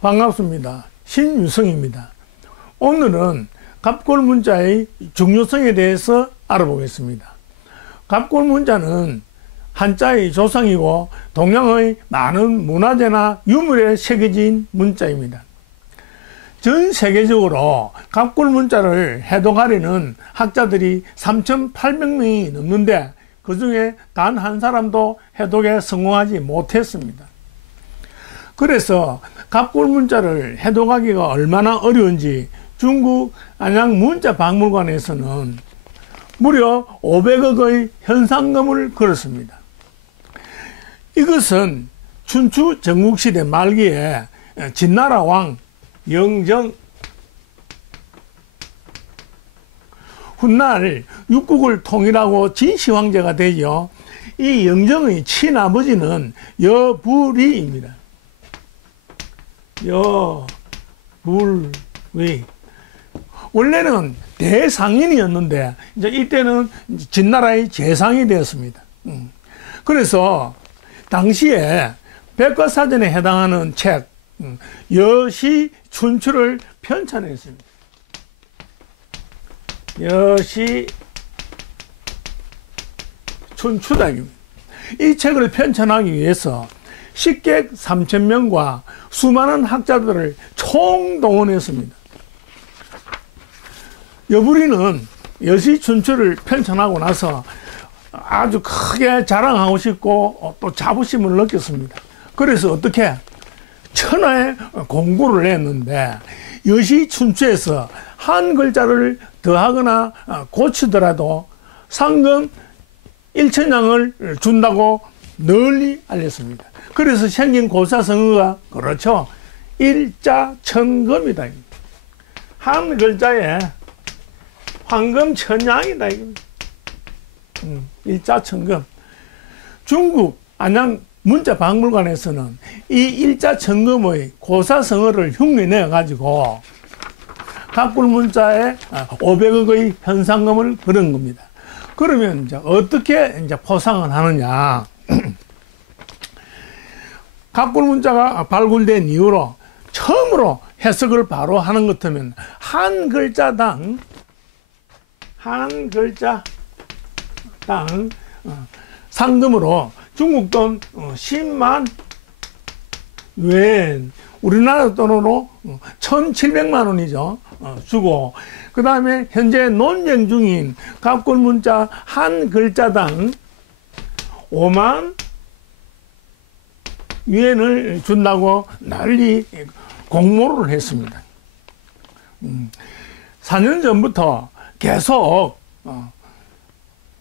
반갑습니다. 신유성입니다. 오늘은 갑골문자의 중요성에 대해서 알아보겠습니다. 갑골문자는 한자의 조상이고 동양의 많은 문화재나 유물에 새겨진 문자입니다. 전 세계적으로 갑골문자를 해독하려는 학자들이 3,800명이 넘는데 그 중에 단 한 사람도 해독에 성공하지 못했습니다. 그래서 갑골문자를 해독하기가 얼마나 어려운지 중국 안양 문자박물관에서는 무려 500억의 현상금을 걸었습니다. 이것은 춘추 전국시대 말기에 진나라 왕 영정 훗날 육국을 통일하고 진시황제가 되죠. 이 영정의 친아버지는 여부리입니다. 여불위. 원래는 대상인이었는데 이제 이때는 진나라의 재상이 되었습니다. 그래서 당시에 백과사전에 해당하는 책 여시 춘추를 편찬했습니다. 여시 춘추다입니다. 이 책을 편찬하기 위해서 식객 3,000명과 수많은 학자들을 총동원했습니다. 여부리는 여시춘추를 편찬하고 나서 아주 크게 자랑하고 싶고 또 자부심을 느꼈습니다. 그래서 어떻게 천하의 공고를 했는데 여시춘추에서 한 글자를 더하거나 고치더라도 상금 1,000냥을 준다고 널리 알렸습니다. 그래서 생긴 고사성어가 그렇죠. 일자천금이다. 한 글자에 황금 1,000냥이다. 일자천금. 중국 안양 문자박물관에서는 이 일자천금의 고사성어를 흉내내 가지고 갑골문자에 500억의 현상금을 걸은 겁니다. 그러면 이제 어떻게 이제 포상을 하느냐? 갑골문자가 발굴된 이후로 처음으로 해석을 바로 하는 것 같으면 한 글자당 상금으로 중국 돈 10만 yuan, 우리나라 돈으로 1,700만 원이죠. 주고, 그 다음에 현재 논쟁 중인 갑골문자 한 글자당 5만 yuan을 준다고 난리 공모를 했습니다. 4년 전부터 계속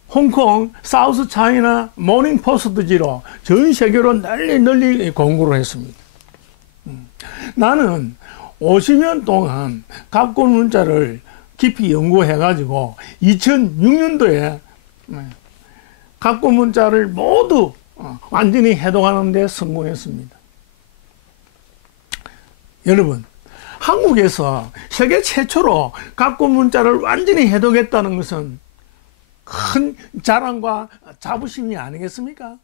홍콩, 사우스 차이나 모닝 포스트지로 전 세계로 널리 공고를 했습니다. 나는 50년 동안 갑골문자를 깊이 연구해가지고 2006년도에 갑골문자를 모두 완전히 해독하는 데 성공했습니다. 여러분, 한국에서 세계 최초로 갑골문자를 완전히 해독했다는 것은 큰 자랑과 자부심이 아니겠습니까?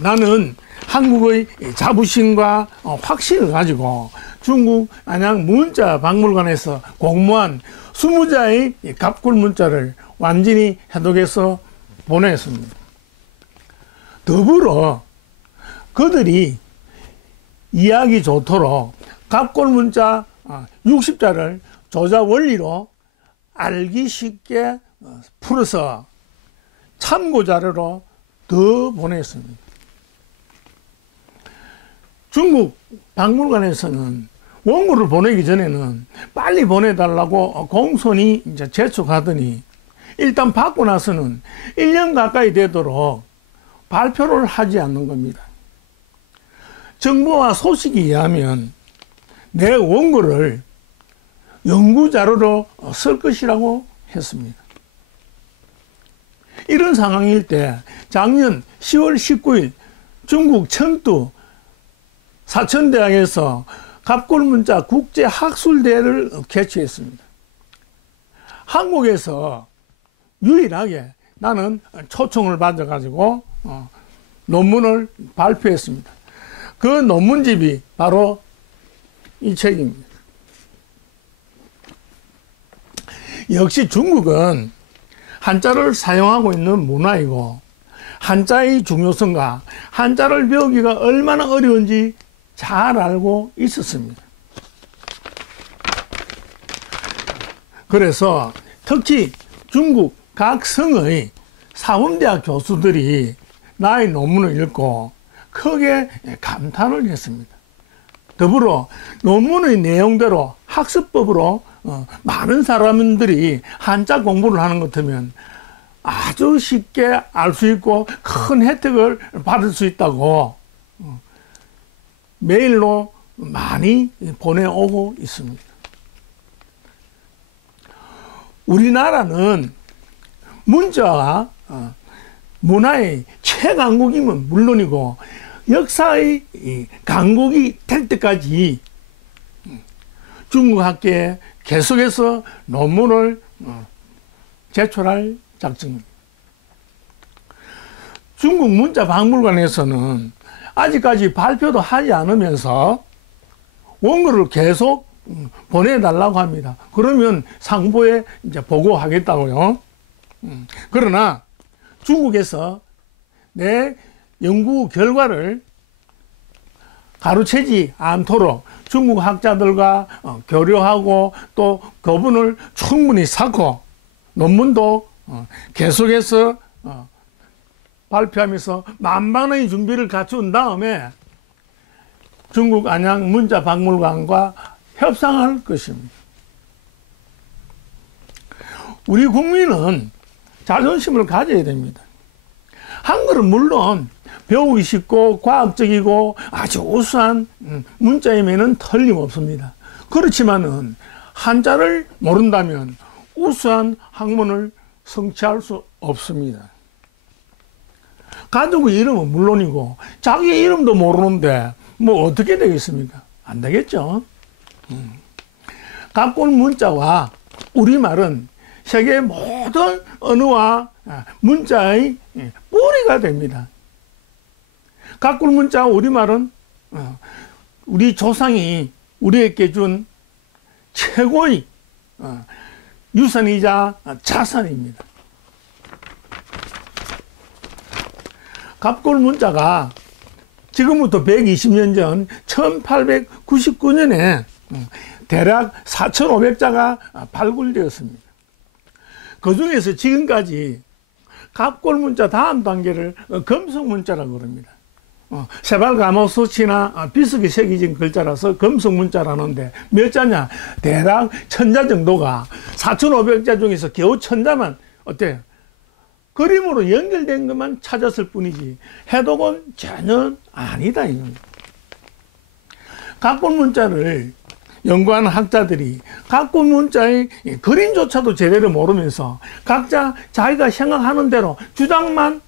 나는 한국의 자부심과 확신을 가지고 중국 안양 문자박물관에서 공모한 20자의 갑골문자를 완전히 해독해서 보냈습니다. 더불어 그들이 이해하기 좋도록 갑골문자 60자를 조작 원리로 알기 쉽게 풀어서 참고 자료로 더 보냈습니다. 중국 박물관에서는 원고를 보내기 전에는 빨리 보내달라고 공손히 이제 재촉하더니 일단 받고 나서는 1년 가까이 되도록 발표를 하지 않는 겁니다. 정보와 소식에 의하면 내 원고를 연구자료로 쓸 것이라고 했습니다. 이런 상황일 때 작년 10월 19일 중국 청두 사천대학에서 갑골문자 국제학술대회를 개최했습니다. 한국에서 유일하게 나는 초청을 받아가지고 논문을 발표했습니다. 그 논문집이 바로 이 책입니다. 역시 중국은 한자를 사용하고 있는 문화이고 한자의 중요성과 한자를 배우기가 얼마나 어려운지 잘 알고 있었습니다. 그래서 특히 중국 각 성의 사범대학 교수들이 나의 논문을 읽고 크게 감탄을 했습니다. 더불어 논문의 내용대로 학습법으로 많은 사람들이 한자 공부를 하는 것 같으면 아주 쉽게 알 수 있고 큰 혜택을 받을 수 있다고 메일로 많이 보내오고 있습니다. 우리나라는 문자와 문화의 최강국이면 물론이고 역사의 강국이 될 때까지 중국 학계에 계속해서 논문을 제출할 작정입니다. 중국 문자박물관에서는 아직까지 발표도 하지 않으면서 원고를 계속 보내달라고 합니다. 그러면 상부에 이제 보고하겠다고요. 그러나 중국에서 내 연구 결과를 가로채지 않도록 중국 학자들과 교류하고 또 그분을 충분히 쌓고 논문도 계속해서 발표하면서 만반의 준비를 갖춘 다음에 중국 안양 문자박물관과 협상할 것입니다. 우리 국민은 자존심을 가져야 됩니다. 한글은 물론 배우기 쉽고 과학적이고 아주 우수한 문자임에는 틀림없습니다. 그렇지만은 한자를 모른다면 우수한 학문을 성취할 수 없습니다. 가족의 이름은 물론이고 자기 이름도 모르는데 뭐 어떻게 되겠습니까? 안 되겠죠. 각국 문자와 우리말은 세계 모든 언어와 문자의 뿌리가 됩니다. 각국 문자와 우리말은 우리 조상이 우리에게 준 최고의 유산이자 자산입니다. 각국 문자가 지금부터 120년 전 1899년에 대략 4,500자가 발굴되었습니다. 그 중에서 지금까지 갑골 문자 다음 단계를 금속 문자라고 그럽니다. 세발 감호 수치나 비석이 새겨진 글자라서 금속 문자라는데 몇 자냐? 대략 1000자 정도가 4,500자 중에서 겨우 1000자만 어때요? 그림으로 연결된 것만 찾았을 뿐이지 해독은 전혀 아니다 이겁니다. 각골 문자를 연구하는 학자들이 각골 문자의 그림조차도 제대로 모르면서 각자 자기가 생각하는 대로 주장만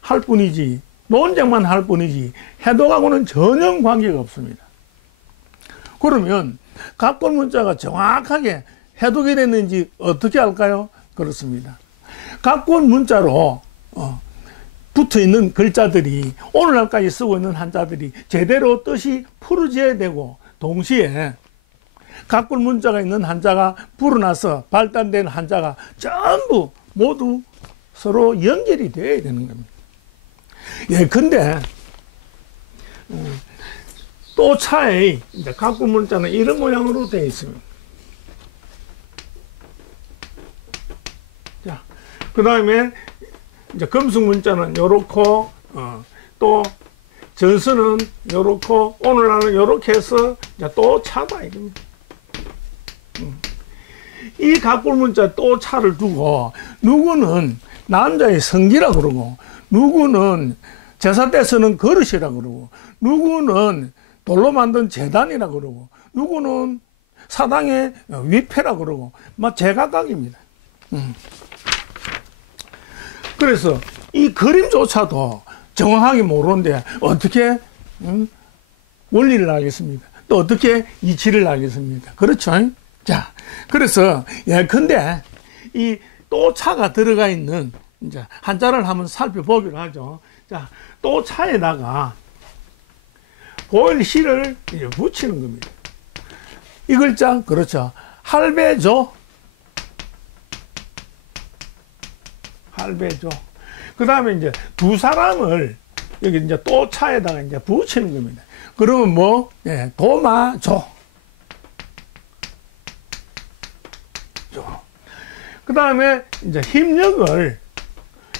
할 뿐이지 논쟁만 할 뿐이지 해독하고는 전혀 관계가 없습니다. 그러면 각골 문자가 정확하게 해독이 됐는지 어떻게 할까요? 그렇습니다. 각골 문자로 붙어있는 글자들이 오늘날까지 쓰고 있는 한자들이 제대로 뜻이 풀어져야 되고 동시에 각골 문자가 있는 한자가 불어나서 발달된 한자가 전부 모두 서로 연결이 되어야 되는 겁니다. 예, 근데 또 차에 이제 각골 문자는 이런 모양으로 되어 있습니다. 자, 그 다음에 이제 금속 문자는 요렇고 또 전서는 요렇고 오늘날은 요렇게 해서 이제 또 차다 이겁니다. 이 각골 문자 또 차를 두고 누구는 남자의 성기라 그러고 누구는 제사 때 쓰는 그릇이라 그러고 누구는 돌로 만든 제단이라 그러고 누구는 사당의 위패라 그러고 막 제각각입니다. 그래서 이 그림조차도 정확하게 모르는데 어떻게 원리를 알겠습니까? 또 어떻게 이치를 알겠습니까? 그렇죠? 자, 그래서 예컨대 이 또 차가 들어가 있는 이제 한자를 한번 살펴보기로 하죠. 자, 또 차에다가 고일시를 이제 붙이는 겁니다. 이 글자, 그렇죠. 할배조. 할배조. 그 다음에 이제 두 사람을 여기 이제 또 차에다가 이제 붙이는 겁니다. 그러면 뭐, 예, 도마조. 그 다음에 이제 힘력을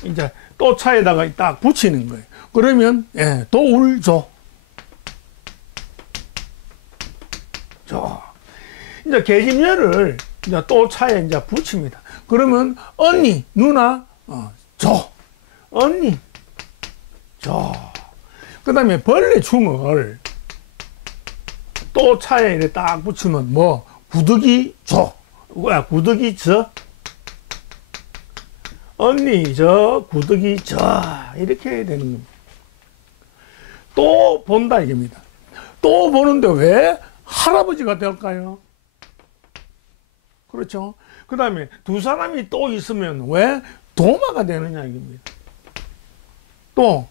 이제 또 차에다가 딱 붙이는 거예요. 그러면, 예, 도울조. 이제 계집녀를 이제 또 차에 이제 붙입니다. 그러면 언니, 누나, 조. 언니, 조. 그 다음에 벌레 중을 또 차에 이렇게 딱 붙이면 뭐, 구더기 조. 뭐야, 구더기 저. 언니, 저, 구더기 저. 이렇게 되는 겁니다. 또 본다, 이겁니다. 또 보는데 왜 할아버지가 될까요? 그렇죠. 그 다음에 두 사람이 또 있으면 왜 도마가 되느냐, 이겁니다. 또,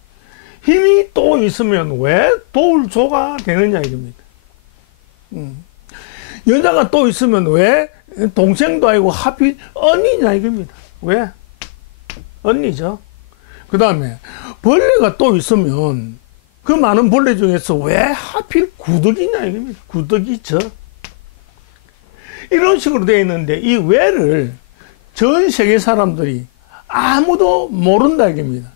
힘이 또 있으면 왜 도울조가 되느냐, 이겁니다. 여자가 또 있으면 왜 동생도 아니고 하필 언니냐, 이겁니다. 왜? 언니죠. 그 다음에 벌레가 또 있으면 그 많은 벌레 중에서 왜 하필 구더기냐, 이겁니다. 구더기죠. 이런 식으로 되어 있는데 이 왜를 전 세계 사람들이 아무도 모른다, 이겁니다.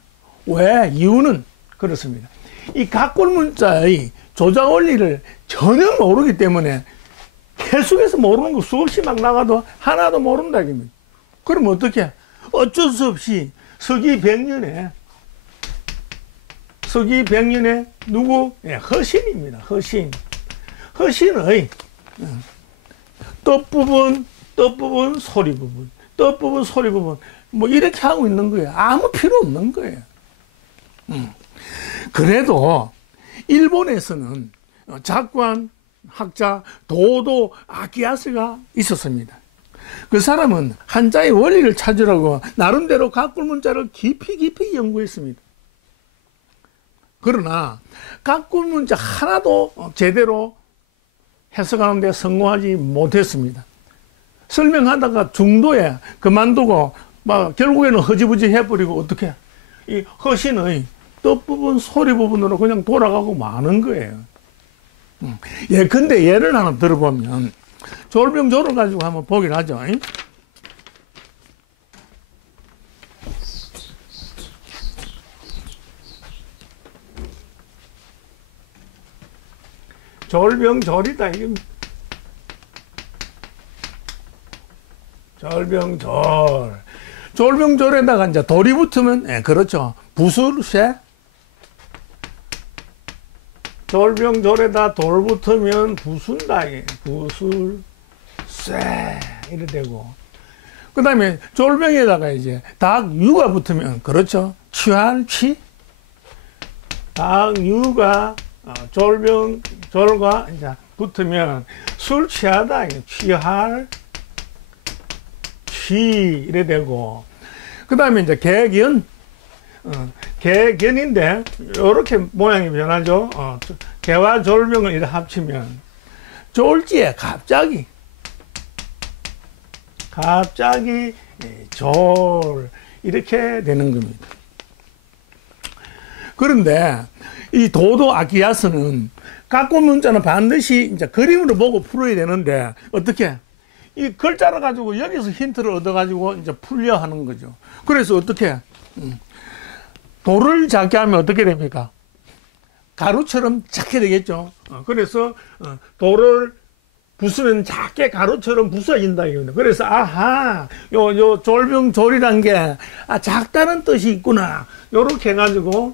왜? 이유는 그렇습니다. 이 각골 문자의 조작 원리를 전혀 모르기 때문에 계속해서 모르는 거 수없이 막 나가도 하나도 모른다, 이겁니다. 그럼 어떻게? 어쩔 수 없이 서기 100년에 누구? 예, 허신입니다. 허신. 허신의 뜻 부분, 소리 부분, 뜻 부분, 소리 부분, 뭐 이렇게 하고 있는 거예요. 아무 필요 없는 거예요. 그래도 일본에서는 작관 학자 도도 아키야스가 있었습니다. 그 사람은 한자의 원리를 찾으려고 나름대로 각골 문자를 깊이 연구했습니다. 그러나 각골 문자 하나도 제대로 해석하는 데 성공하지 못했습니다. 설명하다가 중도에 그만두고 막 결국에는 허지부지 해버리고 어떻게 이 허신의 뜻 부분, 소리 부분으로 그냥 돌아가고 마는 거예요. 예, 근데 예를 하나 들어보면 졸병조를 가지고 한번 보긴 하죠. 졸병졸이다, 이겁니다. 졸병졸. 졸병졸에다가 이제 돌이 붙으면, 예, 그렇죠. 부술쇠. 졸병졸에다 돌 붙으면 부순다, 이게. 부술쇠. 이래 되고. 그 다음에 졸병에다가 이제 닭유가 붙으면, 그렇죠. 취할취. 닭유가 졸병졸과 이제 붙으면 술 취하다, 취할, 취, 이래 되고. 그 다음에 이제 개견, 개견인데, 요렇게 모양이 변하죠. 개와 졸병을 이렇게 합치면, 졸지에 갑자기, 졸, 이렇게 되는 겁니다. 그런데, 이 도도 아키야스는 각골 문자는 반드시 이제 그림으로 보고 풀어야 되는데, 어떻게? 이 글자를 가지고 여기서 힌트를 얻어가지고 이제 풀려 하는 거죠. 그래서 어떻게? 돌을 작게 하면 어떻게 됩니까? 가루처럼 작게 되겠죠. 그래서 돌을 부수면 작게 가루처럼 부서진다, 이겁니다. 그래서 아하, 요 졸병졸이란 게 작다는 뜻이 있구나. 요렇게 해가지고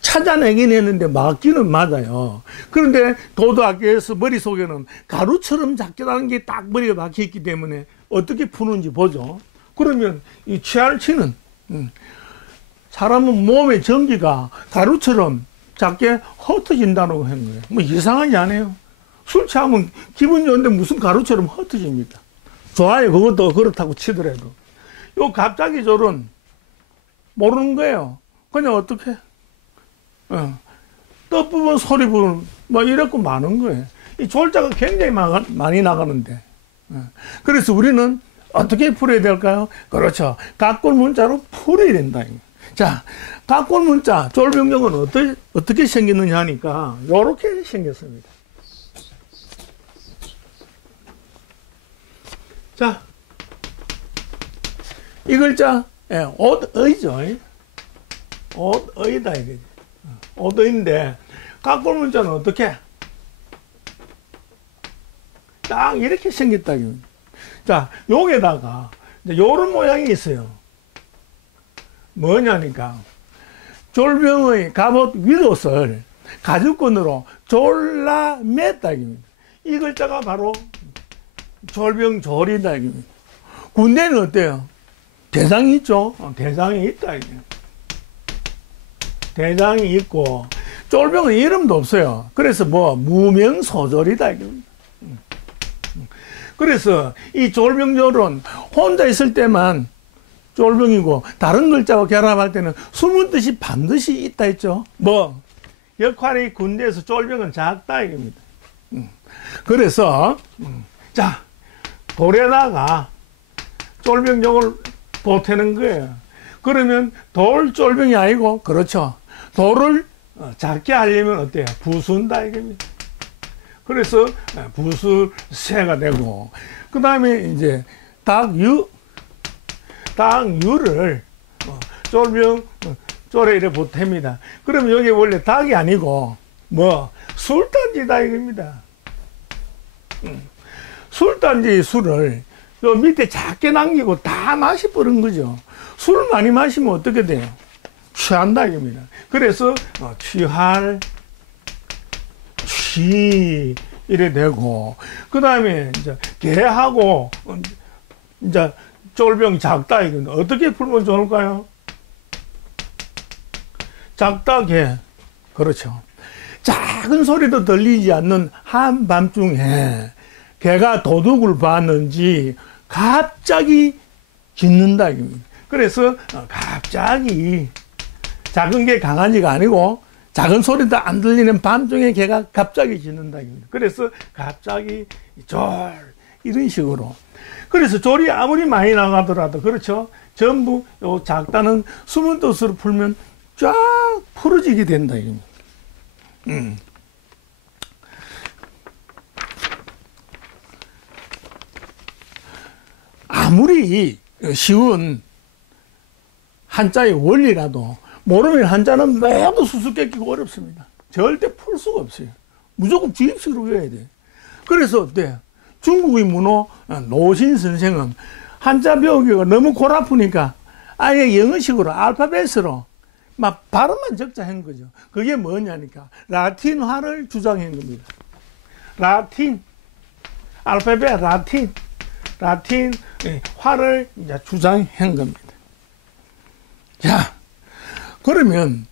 찾아내긴 했는데 맞기는 맞아요. 그런데 도도학교에서 머릿속에는 가루처럼 작게라는 게 딱 머리에 박혀있기 때문에 어떻게 푸는지 보죠. 그러면 이 취할치는 사람은 몸의 전기가 가루처럼 작게 흩어진다고 하는 거예요. 뭐 이상하지 않아요? 술 취하면 기분 좋은데 무슨 가루처럼 흩어집니까? 좋아요. 그것도 그렇다고 치더라도. 요 갑자기 저런 모르는 거예요. 그냥 어떻게? 끝부분, 소리 부분, 뭐 이렇고 많은 거예요. 이 졸자가 굉장히 많이 나가는데. 그래서 우리는 어떻게 풀어야 될까요? 그렇죠. 각골 문자로 풀어야 된다. 자, 각골 문자, 졸병경은 어떻게 생겼느냐 하니까, 요렇게 생겼습니다. 자, 이 글자, 옷의죠. 옷의다, 이거지. 옷의인데, 각골 문자는 어떻게? 딱 이렇게 생겼다. 자, 여기다가, 요런 모양이 있어요. 뭐냐니까, 졸병의 갑옷 윗옷을 가죽끈으로 졸라 맸다. 이 글자가 바로 졸병졸이다. 군대는 어때요? 대장이 있죠? 대장이 있다. 대장이 있고, 졸병은 이름도 없어요. 그래서 무명소졸이다. 그래서 이 졸병졸은 혼자 있을 때만 졸병이고, 다른 글자와 결합할 때는 숨은 뜻이 반드시 있다 했죠. 역할이 군대에서 졸병은 작다 이겁니다. 그래서 자, 돌에다가 졸병종을 보태는 거예요. 그러면 돌 졸병이 아니고, 그렇죠, 돌을 작게 하려면 어때요? 부순다 이겁니다. 그래서 부수새가 되고, 그 다음에 이제 닭유를 졸에 이래 보탭니다. 그러면 여기 원래 닭이 아니고 술단지다 이겁니다. 술단지 술을 요 밑에 작게 남기고 다 마셔버린 거죠. 술 많이 마시면 어떻게 돼요? 취한다 이겁니다. 그래서 이래 되고, 그 다음에 이제 개하고 이제 졸병 작다 이건 어떻게 풀면 좋을까요? 작다 개, 그렇죠. 작은 소리도 들리지 않는 한밤중에 개가 도둑을 봤는지 갑자기 짖는다 이겁니다. 그래서 갑자기, 작은 게 강아지가 아니고 작은 소리도 안 들리는 밤중에 개가 갑자기 짖는다 이겁니다. 그래서 갑자기 졸, 이런 식으로. 그래서 졸이 아무리 많이 나가더라도, 그렇죠, 전부 요 작다는 숨은 뜻으로 풀면 쫙 풀어지게 된다 이겁니다. 아무리 쉬운 한자의 원리라도 모르면 한자는 매도 수수께끼고 어렵습니다. 절대 풀 수가 없어요. 무조건 주입식으로 외워야 돼요. 그래서 어때요? 중국의 문호 노신 선생은 한자 배우기가 너무 골 아프니까 아예 영어식으로 알파벳으로 막 발음만 적자 한 거죠. 그게 뭐냐니까 라틴화를 주장한 겁니다. 라틴 알파벳 라틴화를 이제 주장한 겁니다. 자, 그러면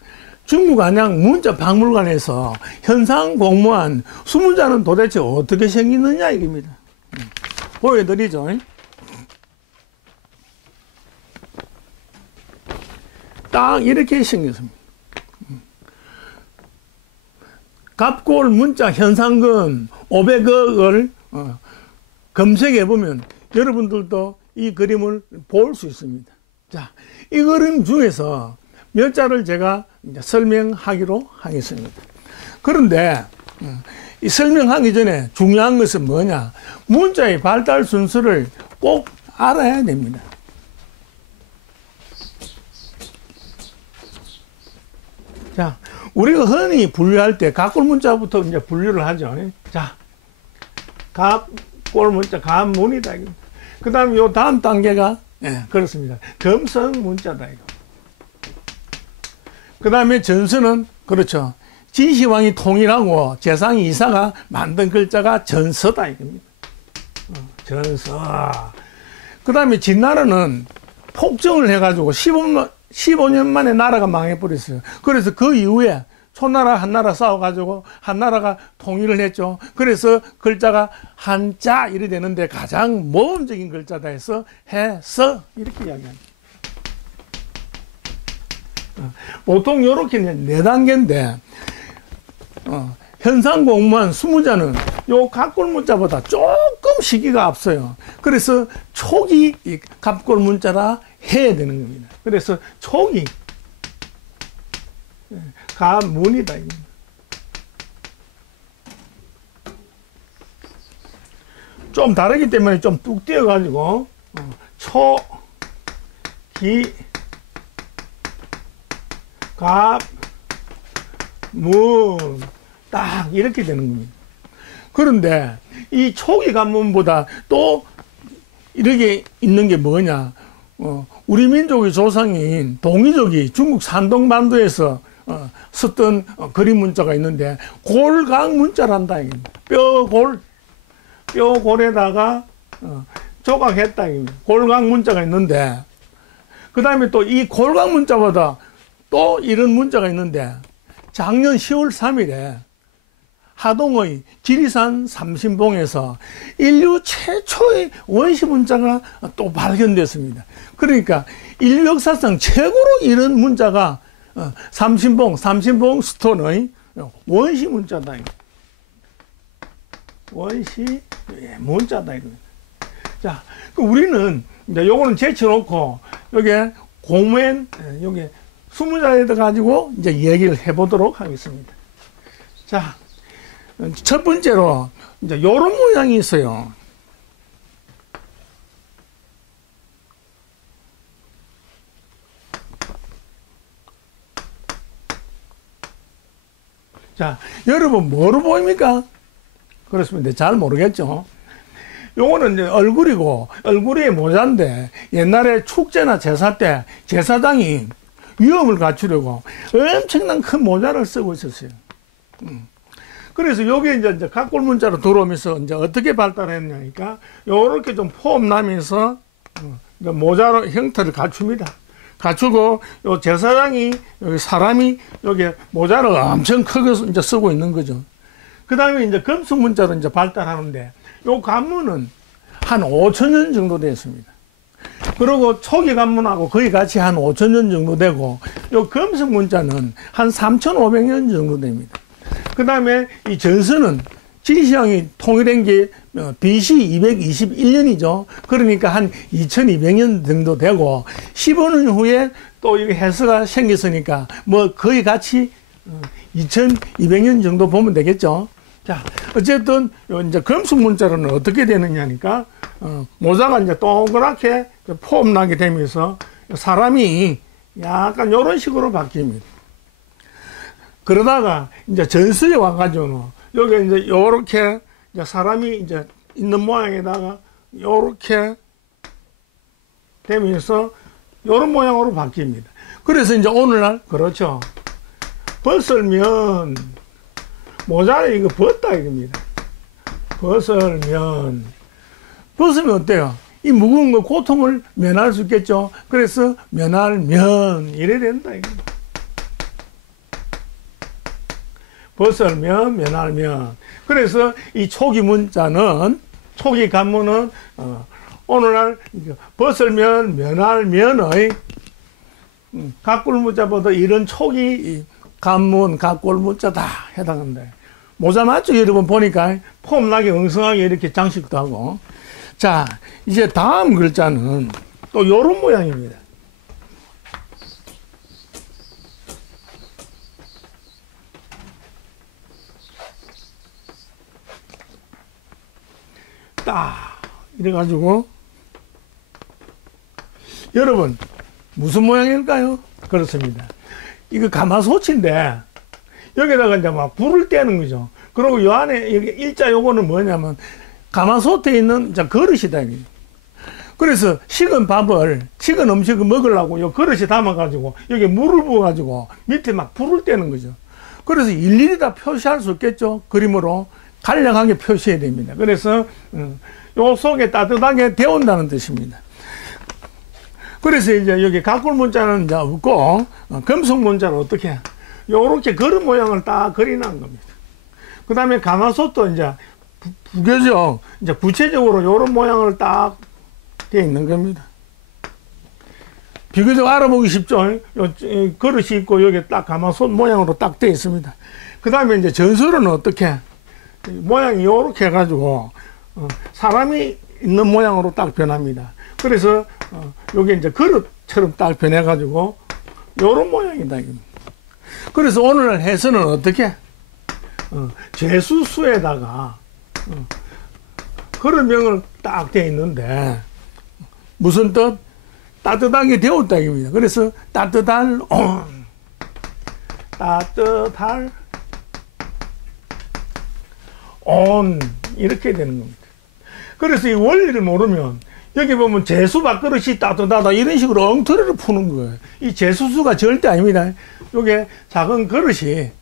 중국 안양 문자박물관에서 현상 공모한 수문자는 도대체 어떻게 생기느냐 이겁니다. 보여드리죠. 딱 이렇게 생겼습니다. 갑골 문자 현상금 500억을 검색해 보면 여러분들도 이 그림을 볼 수 있습니다. 자, 이 그림 중에서 몇 자를 제가 이제 설명하기로 하겠습니다. 그런데 이 설명하기 전에 중요한 것은 뭐냐? 문자의 발달 순서를 꼭 알아야 됩니다. 자, 우리가 흔히 분류할 때 갑골 문자부터 이제 분류를 하죠. 자, 갑골 문자, 갑문이다. 그 다음에 요 다음 단계가, 그렇습니다. 금성 문자다. 그 다음에 전서는, 그렇죠, 진시황이 통일하고 재상이 이사가 만든 글자가 전서다. 이겁니다. 전서. 그 다음에 진나라는 폭정을 해가지고 15년 만에 나라가 망해버렸어요. 그래서 그 이후에 초나라 한나라 싸워가지고 한나라가 통일을 했죠. 그래서 글자가 한자 이래 되는데 가장 모범적인 글자다 해서 해서 이렇게 이야기합니다. 보통 이렇게 4단계인데 현상 공무원 20자는 요 갑골 문자보다 조금 시기가 앞서요. 그래서 초기 갑골 문자라 해야 되는 겁니다. 그래서 초기 가문이다. 좀 다르기 때문에 좀 뚝 띄어가지고 초기 갑문 딱 이렇게 되는 겁니다. 그런데 이 초기 갑문보다 또 이렇게 있는 게 뭐냐? 우리 민족의 조상인 동이족이 중국 산동반도에서 썼던 그림 문자가 있는데 골각 문자란다. 뼈골에다가 조각했다. 골각 문자가 있는데 그 다음에 또 이 골각 문자보다 또 이런 문자가 있는데 작년 10월 3일에 하동의 지리산 삼신봉에서 인류 최초의 원시 문자가 또 발견됐습니다. 그러니까 인류 역사상 최고로 이런 문자가 삼신봉 스톤의 원시 문자다. 원시 문자다. 자, 우리는 이제 요거는 제쳐놓고 여기 공무원 여기 20자리에 가지고 이제 얘기를 해보도록 하겠습니다. 자, 첫 번째로 이제 요런 모양이 있어요. 자, 여러분 뭐로 보입니까? 그렇습니다. 잘 모르겠죠. 요거는 이제 얼굴이고 얼굴이 모자인데 옛날에 축제나 제사 때 제사장이 위험을 갖추려고 엄청난 큰 모자를 쓰고 있었어요. 그래서 여기 이제 갑골 문자로 들어오면서 이제 어떻게 발달했냐니까 요렇게 좀 폼 나면서 모자로 형태를 갖춥니다. 갖추고 요 제사장이 여기 사람이 여기 모자를 엄청 크게 이제 쓰고 있는 거죠. 그 다음에 이제 금속 문자로 이제 발달하는데 요 관문은 한 5,000년 정도 됐습니다. 그리고 초기 관문하고 거의 같이 한 5,000년 정도 되고 요 금속 문자는 한 3,500년 정도 됩니다. 그 다음에 이 전서는 진시황이 통일된 게 BC 221년이죠. 그러니까 한 2200년 정도 되고 15년 후에 또 이게 해서가 생겼으니까 뭐 거의 같이 2200년 정도 보면 되겠죠. 자, 어쨌든 이제 금속 문자로는 어떻게 되느냐니까 모자가 이제 동그랗게 폼 나게 되면서 사람이 약간 이런 식으로 바뀝니다. 그러다가 이제 전설에 와가지고 여기 이제 요렇게 이제 사람이 이제 있는 모양에다가 요렇게 되면서 요런 모양으로 바뀝니다. 그래서 이제 오늘날 그렇죠. 벗을면 모자를 이거 벗다 이겁니다. 벗으면 어때요? 이 무거운 거 고통을 면할 수 있겠죠. 그래서 면할면 이래 된다 이겁니다. 벗을면 면할면. 그래서 이 초기 문자는 초기 관문은 오늘날 벗을면 면할면의 갑골 문자보다 이런 초기 관문 갑골 문자 다 해당한다. 모자 맞죠? 여러분 보니까 폼나게 엉성하게 이렇게 장식도 하고. 자, 이제 다음 글자는 또 요런 모양입니다. 딱 이래가지고 여러분 무슨 모양일까요? 그렇습니다. 이거 가마솥인데 여기다가 이제 막 불을 떼는 거죠. 그리고 요 안에 여기 일자 요거는 뭐냐면 가마솥에 있는 이제 그릇이다. 그래서 식은 음식을 먹으려고 요 그릇에 담아가지고 여기 물을 부어가지고 밑에 막 불을 떼는 거죠. 그래서 일일이 다 표시할 수 없겠죠. 그림으로 간략하게 표시해야 됩니다. 그래서 요 속에 따뜻하게 데운다는 뜻입니다. 그래서 이제 여기 갑골 문자는 이제 없고 금속 문자는 어떻게 요렇게 그릇 모양을 딱 그리는 겁니다. 그 다음에 가마솥도 이제 부교적 이제 구체적으로 요런 모양을 딱 되어 있는 겁니다. 비교적 알아보기 쉽죠. 그릇이 있고 여기 딱 가마솥 모양으로 딱 되어 있습니다. 그 다음에 이제 전설은 어떻게 모양이 이렇게 해가지고 사람이 있는 모양으로 딱 변합니다. 그래서 요게 이제 그릇처럼 딱 변해가지고 요런 모양이다. 그래서 오늘날 해서는 어떻게 제수수에다가 그릇명을 딱 되어 있는데 무슨 뜻? 따뜻한 게 되었다 입니다. 그래서 따뜻할 따뜻할 온 이렇게 되는 겁니다. 그래서 이 원리를 모르면 여기 보면 제수 밥그릇이 따뜻하다 이런 식으로 엉터리를 푸는 거예요. 이 제수수가 절대 아닙니다. 요게 작은 그릇이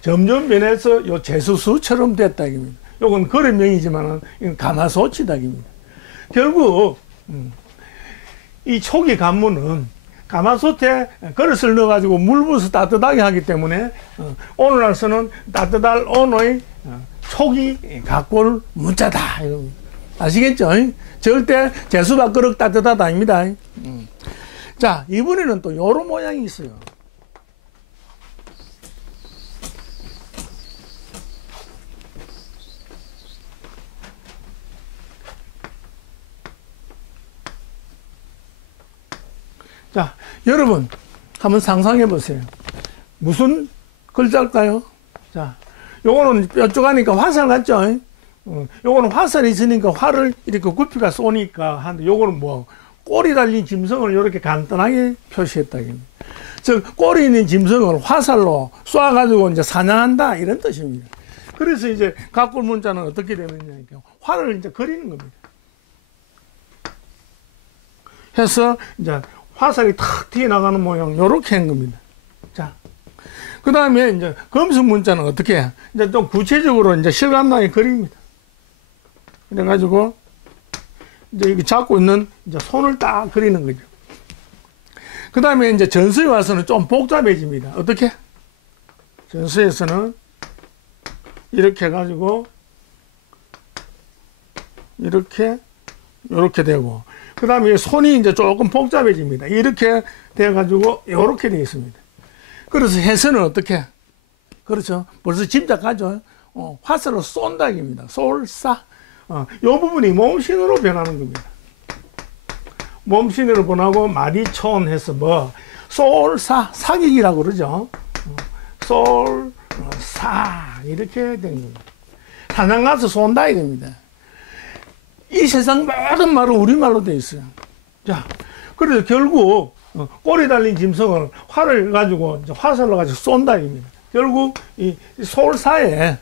점점 변해서 요 제수수처럼 됐다 입니다. 요건 그릇명이지만은 이건 가마솥이다 입니다. 결국 이 초기 관문은 가마솥에 그릇을 넣어가지고 물 부어서 따뜻하게 하기 때문에 오늘날서는 따뜻할 온의 초기 각골 문자다. 아시겠죠? 절대 제수밥 그릇 따뜻하다 아닙니다. 자, 이번에는 또 요런 모양이 있어요. 자, 여러분 한번 상상해 보세요. 무슨 글자일까요? 자, 요거는 뾰족하니까 화살 같죠? 요거는 화살이 있으니까 활을 이렇게 굽히가 쏘니까 하는데 요거는 뭐 꼬리 달린 짐승을 이렇게 간단하게 표시했다. 즉 꼬리 있는 짐승을 화살로 쏴가지고 이제 사냥한다 이런 뜻입니다. 그래서 이제 각골 문자는 어떻게 되느냐, 활을 이제 그리는 겁니다. 해서 이제 화살이 탁 튀어나가는 모양, 요렇게 한 겁니다. 자, 그 다음에 이제 검석 문자는 어떻게 해? 이제 좀 구체적으로 이제 실감나게 그립니다. 그래가지고, 이제 이렇게 잡고 있는 이제 손을 딱 그리는 거죠. 그 다음에 이제 전서에 와서는 좀 복잡해집니다. 어떻게? 전서에서는 이렇게 해가지고, 이렇게 되고, 그 다음에 손이 이제 조금 복잡해집니다. 이렇게 돼가지고, 이렇게 되어 있습니다. 그래서 해서는 어떻게? 그렇죠. 벌써 짐작하죠. 화살로 쏜다입니다. 쏠사. 요 부분이 몸신으로 변하는 겁니다. 몸신으로 변하고, 마디촌 해서 뭐, 쏠사, 사기기라고 그러죠. 쏠사. 이렇게 된 겁니다. 사냥 가서 쏜다 이겁니다. 이 세상 모든 말은 우리말로 되어 있어요. 자, 그래서 결국 꼬리 달린 짐승을 활을 가지고 화살로 가지고 쏜다 입니다. 결국 이 솔사의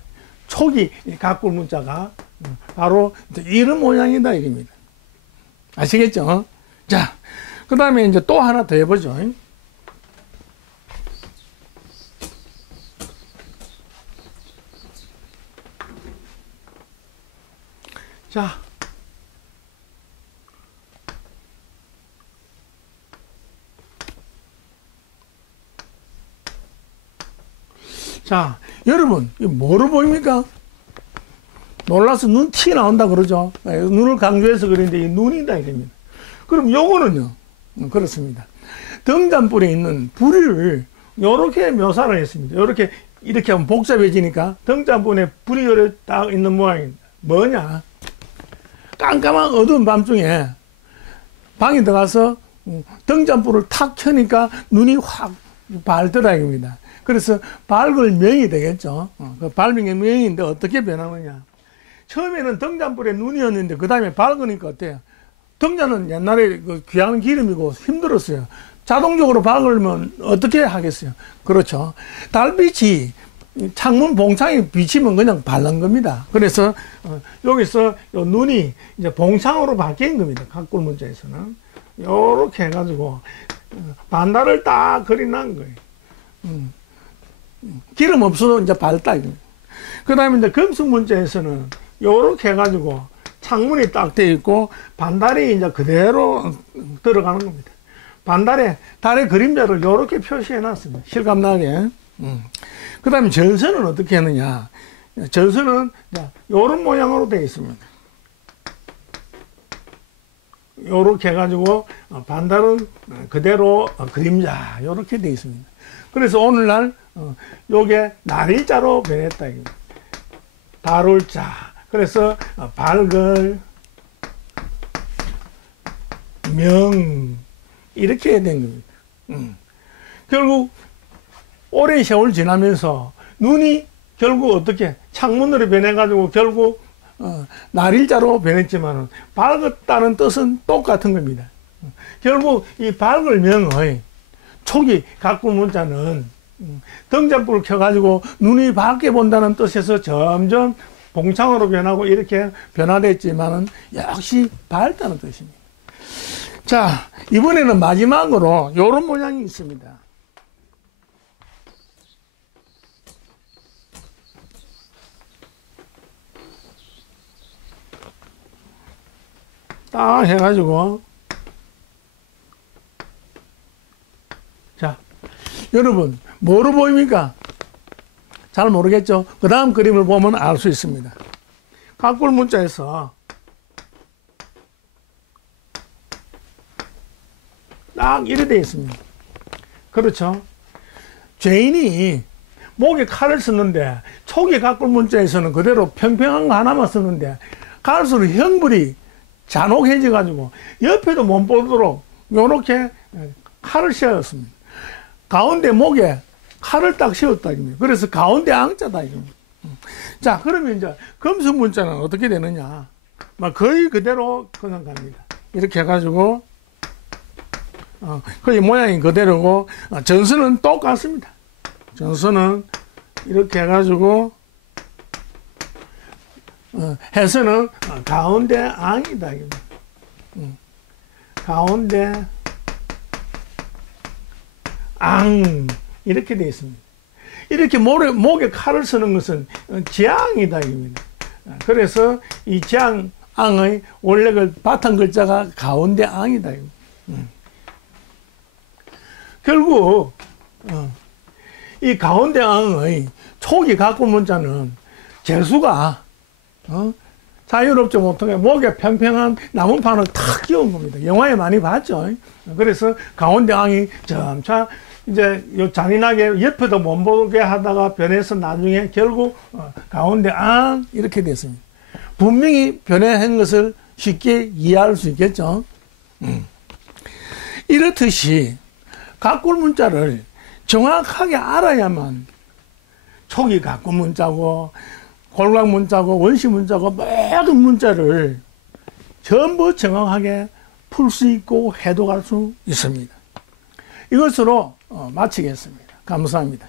초기 각골 문자가 바로 이런 모양이다 이겁니다. 아시겠죠? 자, 그 다음에 이제 또 하나 더 해보죠. 자, 자, 여러분, 이거 뭐로 보입니까? 놀라서 눈 티 나온다 그러죠. 눈을 강조해서 그런데 이 눈이다 이겁니다. 그럼 요거는요, 그렇습니다. 등잔불에 있는 불을 요렇게 묘사를 했습니다. 이렇게 하면 복잡해지니까 등잔불에 불이 요렇게 딱 있는 모양입니다. 뭐냐? 깜깜한 어두운 밤중에 방에 들어가서 등잔불을 탁 켜니까 눈이 확 밝더라 이겁니다. 그래서 밝을 명이 되겠죠. 그 밝은 명인데 어떻게 변하느냐. 처음에는 등잔불에 눈이었는데 그 다음에 밝으니까 어때요? 등잔은 옛날에 그 귀한 기름이고 힘들었어요. 자동적으로 밝으면 어떻게 하겠어요? 그렇죠. 달빛이 창문 봉창에 비치면 그냥 밝은 겁니다. 그래서 여기서 요 눈이 이제 봉창으로 바뀐 겁니다. 각골 문자에서는 요렇게 해가지고 반달을 딱 그려놓은 거예요. 기름 없어도 이제 밝다. 그 다음에 이제 금속 문자에서는 요렇게 해가지고 창문이 딱 되어 있고 반달이 이제 그대로 들어가는 겁니다. 반달에 달의 그림자를 요렇게 표시해 놨습니다. 실감나게. 그 다음에 전선은 어떻게 하느냐. 전선은 요런 모양으로 되어 있습니다. 요렇게 해가지고 반달은 그대로 그림자 요렇게 되어 있습니다. 그래서 오늘날 요게 날일자로 변했다. 달울자. 그래서 발글 명 이렇게 된 겁니다. 결국 오랜 세월 지나면서 눈이 결국 어떻게 창문으로 변해가지고 결국 날일자로 변했지만 밝았다는 뜻은 똑같은 겁니다. 결국 이 밝을 명의 초기 가꾼 문자는 등잔불을 켜가지고 눈이 밝게 본다는 뜻에서 점점 봉창으로 변하고 이렇게 변화됐지만은 역시 밝다는 뜻입니다. 자, 이번에는 마지막으로 이런 모양이 있습니다. 딱 해가지고, 자, 여러분, 뭐로 보입니까? 잘 모르겠죠? 그 다음 그림을 보면 알 수 있습니다. 가꿀 문자에서 딱 이래 되어 있습니다. 그렇죠? 죄인이 목에 칼을 썼는데, 초기 가꿀 문자에서는 그대로 평평한 거 하나만 썼는데, 갈수록 형불이 잔혹해져 가지고 옆에도 못 보도록 요렇게 칼을 씌웠습니다. 가운데 목에 칼을 딱 씌웠다. 그래서 가운데 앙자다. 자, 그러면 이제 금속 문자는 어떻게 되느냐? 거의 그대로 그냥 갑니다. 이렇게 해가지고 거의 모양이 그대로고 전선은 똑같습니다. 전선은 이렇게 해가지고 해서는 가운데 앙이다. 가운데 앙 이렇게 되어 있습니다. 이렇게 목에 칼을 쓰는 것은 재앙이다. 그래서 이 재앙 앙의 원래 그 바탕 글자가 가운데 앙이다. 결국 이 가운데 앙의 초기 가꾼 문자는 재수가 자유롭지 못하게 목에 평평한 나무판을 탁 끼운 겁니다. 영화에 많이 봤죠. 그래서 가운데 앙이 점차 이제 요 잔인하게 옆에도 못 보게 하다가 변해서 나중에 결국 가운데 앙 이렇게 됐습니다. 분명히 변해한 것을 쉽게 이해할 수 있겠죠. 이렇듯이 가꿀 문자를 정확하게 알아야만 초기 가꿀 문자고 골각 문자고 원시 문자고 모든 문자를 전부 정확하게 풀 수 있고 해독할 수 있습니다. 이것으로 마치겠습니다. 감사합니다.